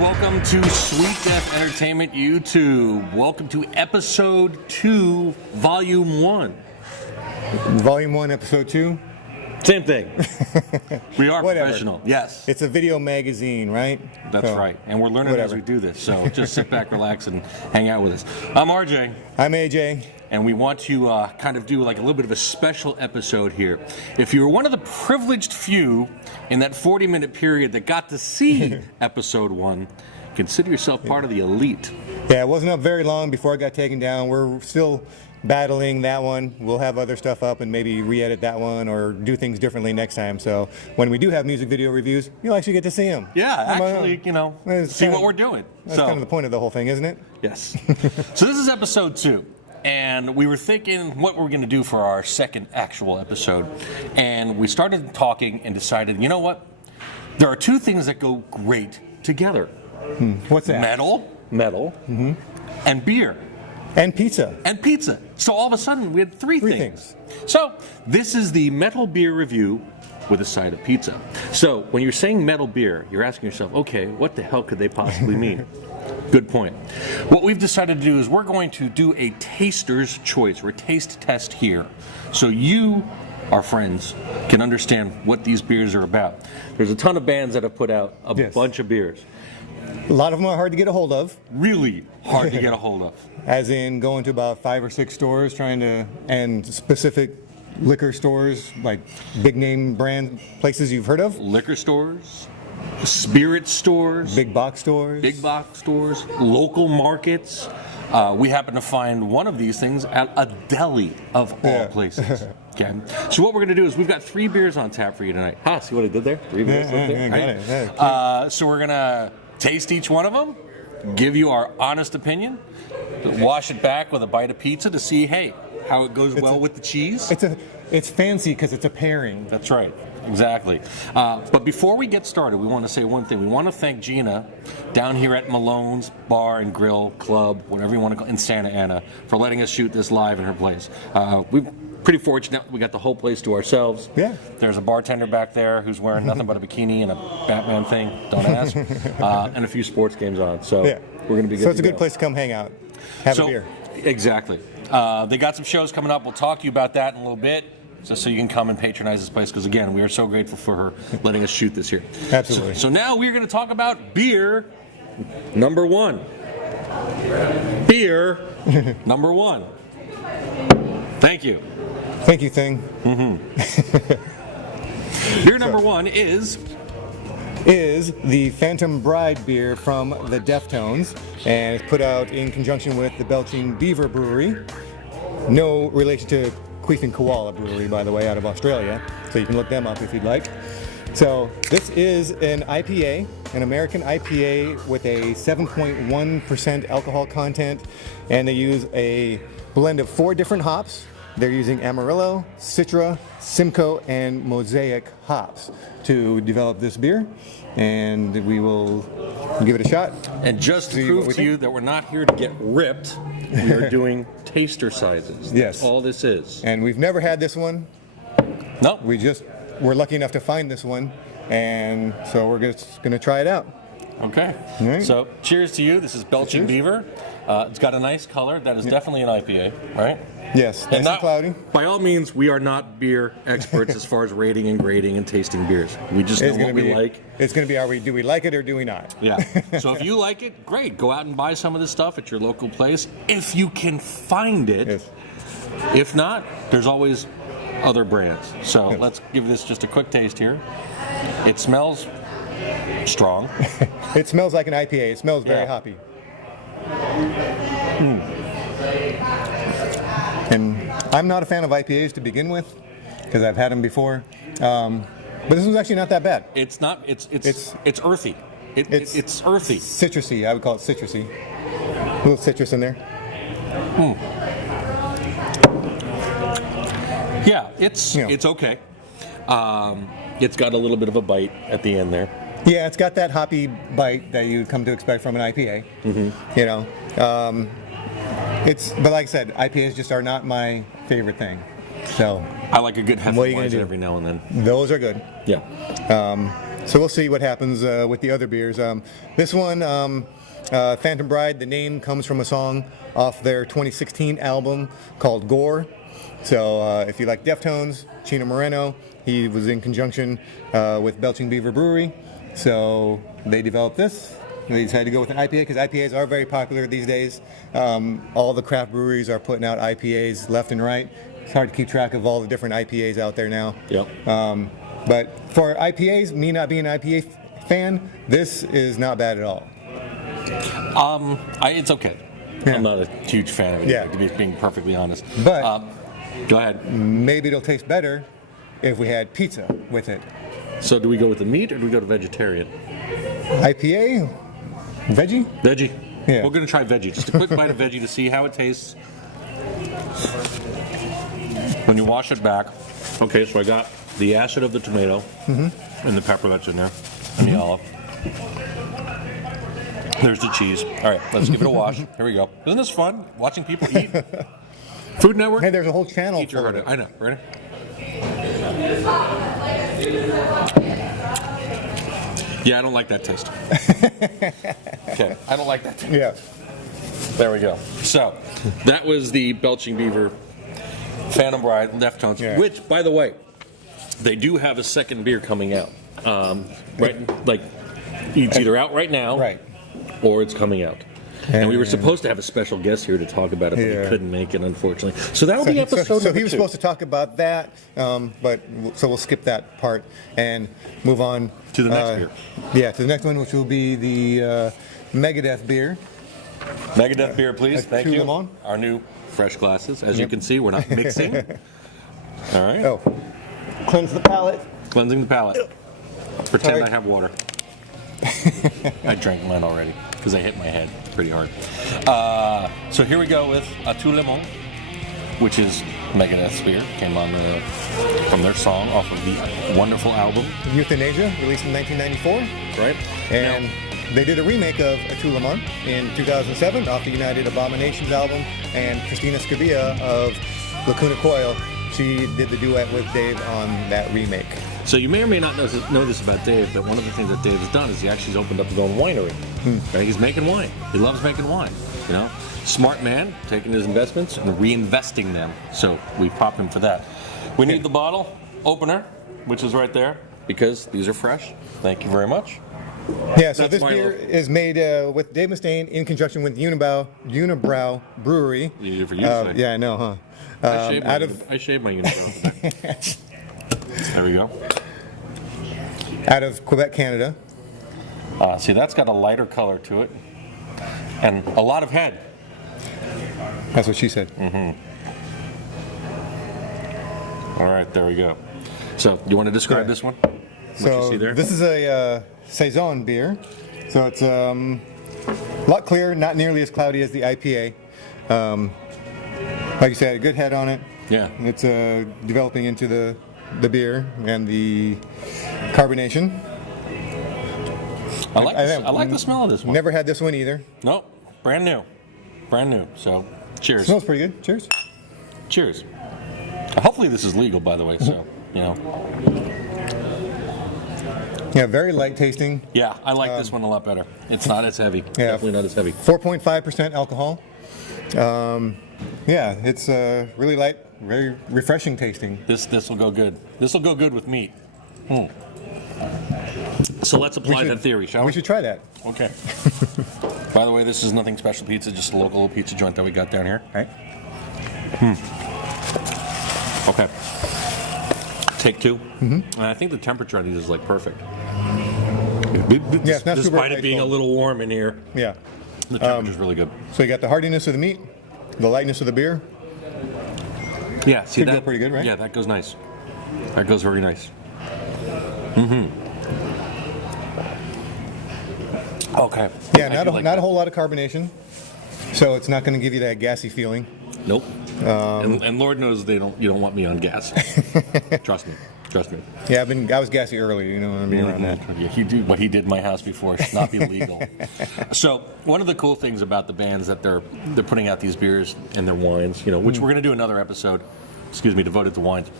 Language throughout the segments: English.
welcome to Sweet Death Entertainment YouTube. Welcome to episode 2, volume 1. Volume 1, episode 2? Same thing. We are Whatever. professional. Yes. It's a video magazine, right? That's right. And we're learning as we do this. So just sit back, relax, and hang out with us. I'm RJ. I'm AJ. And we want to kind of do like a little bit of a special episode here. If you were one of the privileged few in that 40-minute period that got to see episode 1, consider yourself part of the elite. Yeah, it wasn't up very long before it got taken down. We're still battling that one. We'll have other stuff up and maybe re-edit that one or do things differently next time. So when we do have music video reviews, you'll actually get to see them. Yeah, actually, see what we're doing. That's kind of the point of the whole thing, isn't it? Yes. So this is episode 2. And we were thinking what we're going to do for our second actual episode. And we started talking and decided, you know what? There are two things that go great together. What's that? Metal, and beer. And pizza. So all of a sudden, we had three things. So this is the metal beer review with a side of pizza. So when you're saying metal beer, you're asking yourself, okay, what the hell could they possibly mean? Good point. What we've decided to do is we're going to do a taster's choice, or a taste test here. So you, our friends, can understand what these beers are about. There's a ton of bands that have put out a bunch of beers. A lot of them are hard to get a hold of. Really hard to get a hold of. As in going to about 5 or 6 stores and specific liquor stores, like big name brand places you've heard of. Liquor stores, spirit stores, big box stores, local markets. We happen to find one of these things at a deli of all places. Okay. So what we're going to do is we've got 3 beers on tap for you tonight. See what I did there? 3 beers. So we're going to taste each one of them, give you our honest opinion, wash it back with a bite of pizza to see, hey, how it goes with the cheese. It's fancy because it's a pairing. That's right. Exactly. But before we get started, we want to say one thing. We want to thank Gina down here at Malones Bar and Grill Club, whatever you want to call it, in Santa Ana, for letting us shoot this live in her place. We're pretty fortunate. We got the whole place to ourselves. Yeah. There's a bartender back there who's wearing nothing but a bikini and a Batman thing, don't ask, and a few sports games on. So we're going to be good. So it's a good place to come hang out, have a beer. Exactly. They got some shows coming up. We'll talk to you about that in a little bit, just so you can come and patronize this place, because again, we are so grateful for her letting us shoot this here. Absolutely. So now we're going to talk about beer number 1. Beer number 1. Thank you. Thank you, Thing. Beer number 1 is the Phantom Bride beer from the Deftones, and it's put out in conjunction with the Belching Beaver Brewery. No relation to Queef and Koala Brewery, by the way, out of Australia, so you can look them up if you'd like. So this is an IPA, an American IPA with a 7.1% alcohol content, and they use a blend of 4 different hops. They're using Amarillo, Citra, Simcoe, and Mosaic hops to develop this beer, and we will give it a shot. And just to prove to you that we're not here to get ripped, we are doing taster sizes. That's all this is. And we've never had this one. No. We're lucky enough to find this one, and so we're just going to try it out. Okay. Right. So cheers to you. This is Belching Beaver. It's got a nice color. That is definitely an IPA, right? Yes, nice and cloudy. By all means, we are not beer experts as far as rating and grading and tasting beers. We just know what we like. It's going to be, do we like it or do we not? Yeah. So if you like it, great. Go out and buy some of this stuff at your local place if you can find it. Yes. If not, there's always other brands. So let's give this just a quick taste here. It smells strong. It smells like an IPA. It smells very hoppy. And I'm not a fan of IPAs to begin with, because I've had them before. But this one's actually not that bad. It's not. It's earthy. It's earthy. Citrusy. I would call it citrusy. A little citrus in there. Yeah, it's okay. It's got a little bit of a bite at the end there. Yeah, it's got that hoppy bite that you'd come to expect from an IPA. But like I said, IPAs just are not my favorite thing. So I like a good Hefeweizen every now and then. Those are good. Yeah. So we'll see what happens with the other beers. This one, Phantom Bride, the name comes from a song off their 2016 album called Gore. So if you like Deftones, Chino Moreno, he was in conjunction with Belching Beaver Brewery. So they developed this. They decided to go with an IPA because IPAs are very popular these days. All the craft breweries are putting out IPAs left and right. It's hard to keep track of all the different IPAs out there now. Yep. But for IPAs, me not being an IPA fan, this is not bad at all. It's okay. Yeah. I'm not a huge fan of it, Yeah. to be being perfectly honest. But go ahead. maybe it'll taste better if we had pizza with it. So do we go with the meat or do we go to vegetarian? IPA? Veggie? Veggie. Yeah. We're going to try veggie. Just a quick bite of veggie to see how it tastes. When you wash it back. Okay, so I got the acid of the tomato and the pepper that's in there and the olive. There's the cheese. All right, let's give it a wash. Here we go. Isn't this fun? Watching people eat. Food Network. Hey, there's a whole channel Eat your for heart it. out. I know. Ready? Yeah, I don't like that taste. Okay, I don't like that taste. Yeah. There we go. So, that was the Belching Beaver Phantom Bride Deftones, Yeah. which, by the way, they do have a second beer coming out. Right, like it's either out right now, Right. or it's coming out. And we were supposed to have a special guest here to talk about it, but Yeah. we couldn't make it, unfortunately. So that'll be So episode he number was 2. supposed to talk about that, but so we'll skip that part and move on To the next beer. Yeah, to the next one, which will be the Megadeth beer. Megadeth beer, please. Thank Two you. lemon. Our new fresh glasses. As you can see, we're not mixing. All right. Oh, cleanse the palate. Cleansing the palate. Pretend Sorry. I have water. I drank mine already because I hit my head pretty hard. So here we go with a Tout Le Monde, which is Megadeth's beer. Came on from their song off of the wonderful album, Euthanasia, released in 1994. right? And they did a remake of A Tout Le Monde in 2007 off the United Abominations album. And Christina Scabia of Lacuna Coil, she did the duet with Dave on that remake. So you may or may not know this about Dave, but one of the things that Dave has done is he actually's opened up his own winery. Right? He's making wine. He loves making wine. You know, smart man, taking his investments and reinvesting them. So we pop him for that. We need the bottle opener, which is right there, because these are fresh. Thank you very much. Yeah, so That's this my beer is made with Dave Mustaine in conjunction with Unibrow Brewery. Easy for you to say. Yeah, I know, huh? I shaved my unibrow. There we go. Out of Quebec, Canada. See, that's got a lighter color to it, and a lot of head. That's what she said. All right, there we go. So, you want to describe Yeah. this one? What So you see there? this is a Saison beer. So it's a lot clearer, not nearly as cloudy as the IPA. Like you said, a good head on it. Yeah. It's developing into the beer and the carbonation. I like the smell of this one. Never had this one either. Nope, brand new. Brand new. So, cheers. Smells pretty good. Cheers. Cheers. Hopefully this is legal, by the way, so, you know. Yeah, very light tasting. Yeah, I like this one a lot better. It's not as heavy. Yeah. Definitely not as heavy. 4.5% alcohol. Yeah, it's really light, very refreshing tasting. This will go good. This will go good with meat. So let's apply that theory, shall we? We should try that. Okay. By the way, this is nothing special pizza, just a local pizza joint that we got down here. Right. Okay. Take 2. And I think the temperature on these is like perfect. Yeah, it's not super Despite it being a cold. little warm in here, Yeah. the temperature's really good. So you got the hardiness of the meat, the lightness of the beer. Yeah, see Should that? go pretty good, right? Yeah, that goes nice. That goes very nice. Okay. Yeah, I not do a, like not that. a whole lot of carbonation, so it's not going to give you that gassy feeling. Nope. And Lord knows you don't want me on gas. Trust me. Trust me. Yeah, I was gassy early, you know what I mean, around that. Yeah, he did what he did in my house before should not be legal. So one of the cool things about the bands that they're putting out these beers and their wines, you know, which we're going to do another episode, devoted to wines.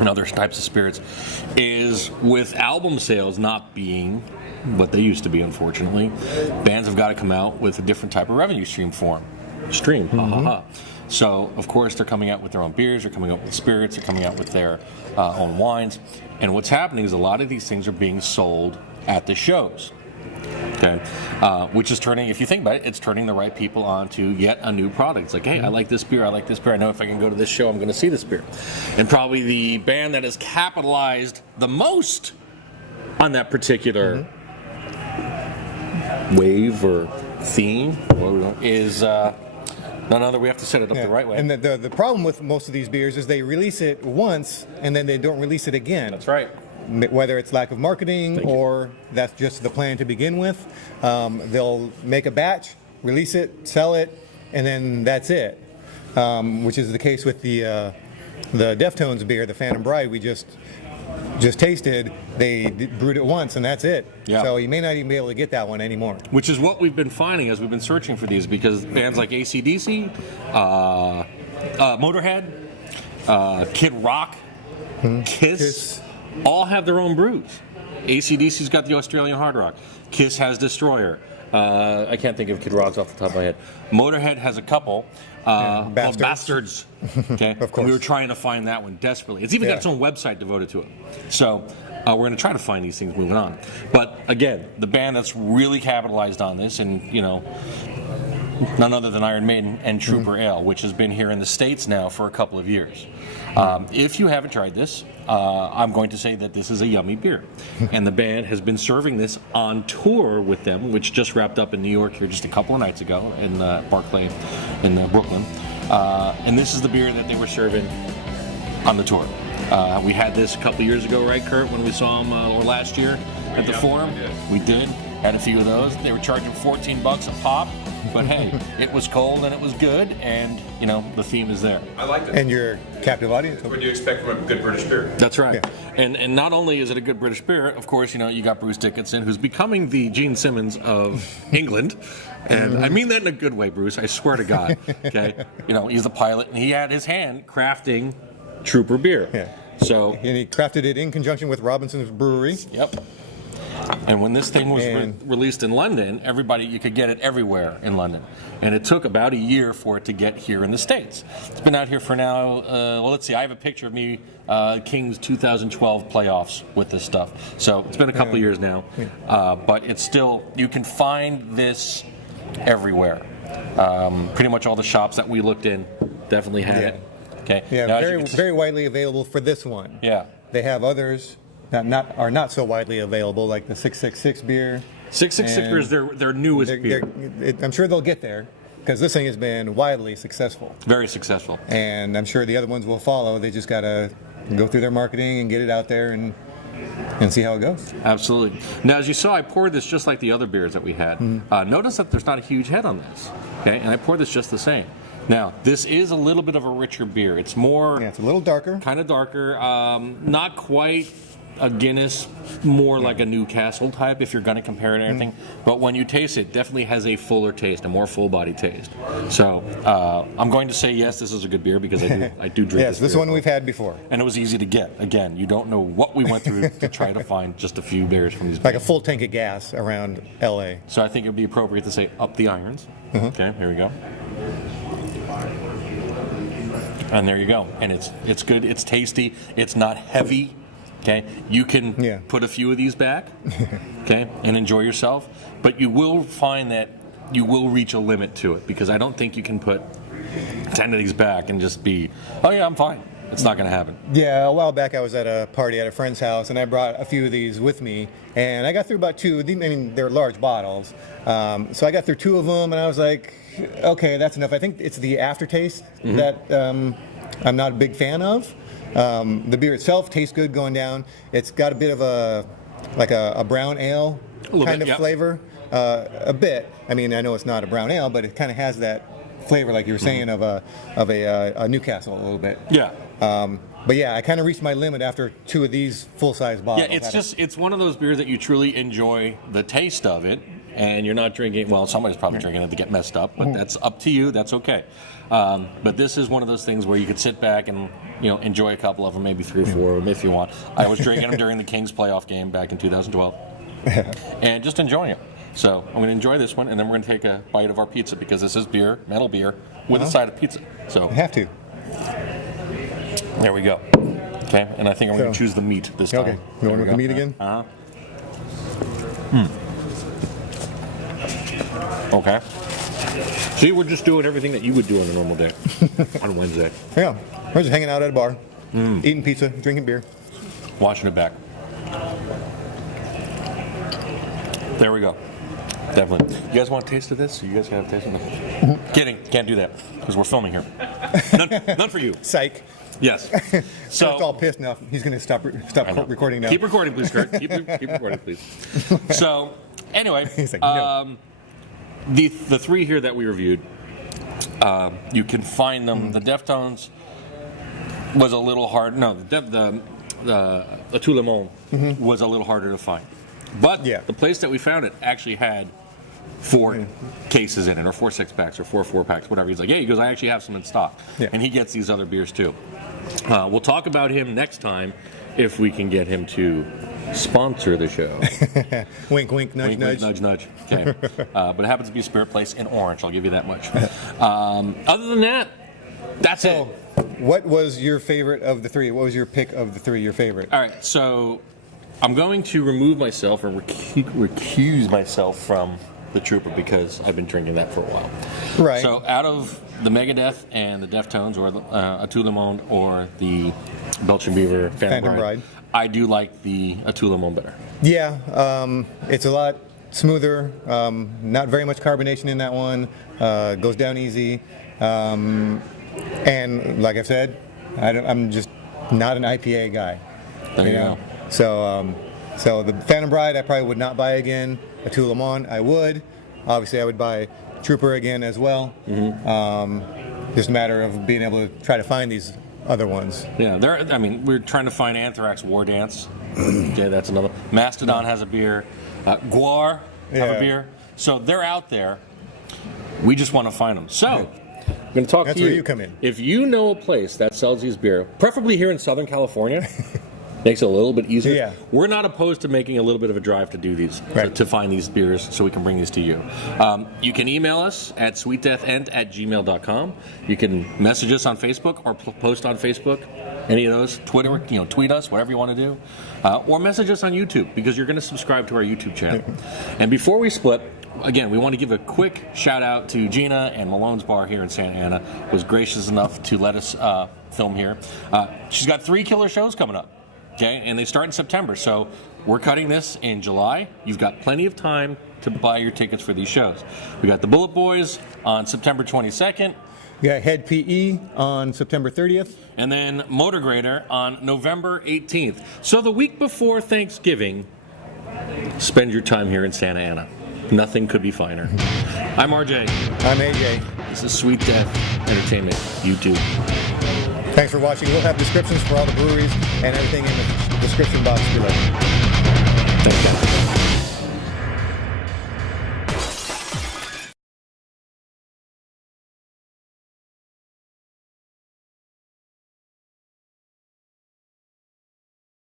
and other types of spirits, is with album sales not being what they used to be, unfortunately, bands have got to come out with a different type of revenue stream for them. Ha ha ha. So, of course, they're coming out with their own beers, they're coming out with spirits, they're coming out with their own wines. And what's happening is a lot of these things are being sold at the shows. Okay, which is turning, if you think about it, it's turning the right people on to yet a new product. It's like, hey, I like this beer, I like this beer. I know if I can go to this show, I'm going to see this beer. And probably the band that has capitalized the most on that particular wave or theme is none other. We have to set it up the right way. And the problem with most of these beers is they release it once and then they don't release it again. That's right. Whether it's lack of marketing or that's just the plan to begin with. They'll make a batch, release it, sell it, and then that's it. Which is the case with the Deftones beer, the Phantom Bride we just tasted. They brewed it once and that's it. Yeah. So you may not even be able to get that one anymore. Which is what we've been finding as we've been searching for these, because bands like AC/DC, Motorhead, Kid Rock, Kiss all have their own brews. AC/DC's got the Australian Hard Rock. Kiss has Destroyer. I can't think of Kid Rock's off the top of my head. Motorhead has a couple. Called Bastards. Okay? Of course. And we were trying to find that one desperately. It's even got its own website devoted to it. So we're going to try to find these things moving on. But again, the band that's really capitalized on this, and none other than Iron Maiden and Trooper Ale, which has been here in the States now for a couple of years. If you haven't tried this, I'm going to say that this is a yummy beer. And the band has been serving this on tour with them, which just wrapped up in New York here just a couple of nights ago in Barclay in Brooklyn. And this is the beer that they were serving on the tour. We had this a couple of years ago, right, Kurt, when we saw them or last year at the Forum? We did. Had a few of those. They were charging $14 a pop. But hey, it was cold and it was good, and the theme is there. I liked it. And your captive audience. What do you expect from a good British beer? That's right. Yeah. And not only is it a good British beer, of course, you got Bruce Dickinson, who's becoming the Gene Simmons of England. And I mean that in a good way, Bruce. I swear to God. Okay. He's the pilot, and he had his hand crafting Trooper beer. Yeah. So. And he crafted it in conjunction with Robinson's Brewery. Yep. And when this thing was released in London, you could get it everywhere in London. And it took about a year for it to get here in the States. It's been out here for now, let's see, I have a picture of me, Kings 2012 playoffs with this stuff. So it's been a couple of years now. But it's still, you can find this everywhere. Pretty much all the shops that we looked in definitely had it. Okay. Yeah, now, very widely available for this one. Yeah. They have others that are not so widely available, like the 666 beer. 666 beer is their newest beer. I'm sure they'll get there because this thing has been widely successful. Very successful. And I'm sure the other ones will follow. They just got to go through their marketing and get it out there and see how it goes. Absolutely. Now, as you saw, I poured this just like the other beers that we had. Notice that there's not a huge head on this. Okay, and I poured this just the same. Now, this is a little bit of a richer beer. It's more... Yeah, it's a little darker. Kind of darker. Not quite a Guinness, more like a Newcastle type if you're going to compare it to anything. But when you taste it, definitely has a fuller taste, a more full-body taste. So I'm going to say yes, this is a good beer because I do drink yes, this one we've had before. And it was easy to get. Again, you don't know what we went through to try to find just a few beers from these. Like a full tank of gas around L.A. So I think it would be appropriate to say up the irons. Okay, here we go. And there you go. And it's good. It's tasty. It's not heavy. Okay, you can put a few of these back, okay, and enjoy yourself. But you will find that you will reach a limit to it because I don't think you can put 10 of these back and just be, oh yeah, I'm fine. It's not going to happen. Yeah, a while back I was at a party at a friend's house and I brought a few of these with me and I got through about two. I mean, they're large bottles, so I got through two of them and I was like, okay, that's enough. I think it's the aftertaste that I'm not a big fan of. The beer itself tastes good going down. It's got a bit of a brown ale kind of flavor, a bit. I mean, I know it's not a brown ale, but it kind of has that flavor, like you were saying, of a Newcastle a little bit. Yeah. But yeah, I kind of reached my limit after two of these full-size bottles. Yeah, it's one of those beers that you truly enjoy the taste of it. and you're not drinking, well, somebody's probably drinking it to get messed up, but that's up to you. That's okay. But this is one of those things where you could sit back and enjoy a couple of them, maybe 3 or 4 of them if you want. I was drinking them during the Kings playoff game back in 2012, and just enjoying it. So I'm going to enjoy this one, and then we're going to take a bite of our pizza because this is beer, metal beer, with a side of pizza. So I have to. there we go. Okay, and I think I'm going to choose the meat this time. Okay, you want to the meat again? Okay. See, we're just doing everything that you would do on a normal day on Wednesday. Yeah, we're just hanging out at a bar, eating pizza, drinking beer. Washing it back. There we go. Definitely. You guys want a taste of this? You guys can have a taste of this? Kidding. Can't do that because we're filming here. None for you. Psych. Yes. So Kurt's all pissed now. He's going to stop recording now. Keep recording, please, Kurt. Keep recording, please. So, anyway, He's like, no. the 3 here that we reviewed, you can find them. The Deftones was a little hard. No, the Tout Le Monde was a little harder to find. But the place that we found it actually had 4 cases in it, or 4 6-packs, or 4 4-packs, whatever. He's like, yeah, he goes, I actually have some in stock. Yeah. And he gets these other beers too. We'll talk about him next time if we can get him to sponsor the show. Wink, wink, nudge, wink, nudge. Wink, nudge, nudge. Okay. But it happens to be a Spirit Place in Orange, I'll give you that much. Other than that, that's it. What was your favorite of the 3? What was your pick of the 3, your favorite? All right, so I'm going to remove myself or recuse myself from the Trooper because I've been drinking that for a while. Right. So out of the Megadeth and the Deftones, or a Tout Le Monde, or the Belching Beaver Phantom Bride, I do like the Tout Le Monde better. Yeah, it's a lot smoother. Not very much carbonation in that one. Goes down easy. And like I've said, I'm just not an IPA guy. There you go. So the Phantom Bride I probably would not buy again. A Tout Le Monde I would. Obviously I would buy Trooper again as well. Just a matter of being able to try to find these other ones. Yeah, we're trying to find Anthrax War Dance. Okay, that's another. Mastodon has a beer. Guar have a beer. So they're out there. We just want to find them. So I'm going to talk That's to you. where you come in. If you know a place that sells these beer, preferably here in Southern California, makes it a little bit easier. Yeah. We're not opposed to making a little bit of a drive to do these, to find these beers so we can bring these to you. You can email us at sweetdeathend@gmail.com. You can message us on Facebook or post on Facebook, any of those. Twitter, tweet us, whatever you want to do. Or message us on YouTube because you're going to subscribe to our YouTube channel. And before we split, again, we want to give a quick shout out to Gina and Malones Bar here in Santa Ana, was gracious enough to let us film here. She's got 3 killer shows coming up. Okay, and they start in September, so we're cutting this in July. You've got plenty of time to buy your tickets for these shows. We got the Bullet Boys on September 22nd. We got Head PE on September 30th. And then Motor Grader on November 18th. So the week before Thanksgiving, spend your time here in Santa Ana. Nothing could be finer. I'm RJ. I'm AJ. This is Sweet Death Entertainment, YouTube. Thanks for watching. We'll have descriptions for all the breweries and everything in the description box below.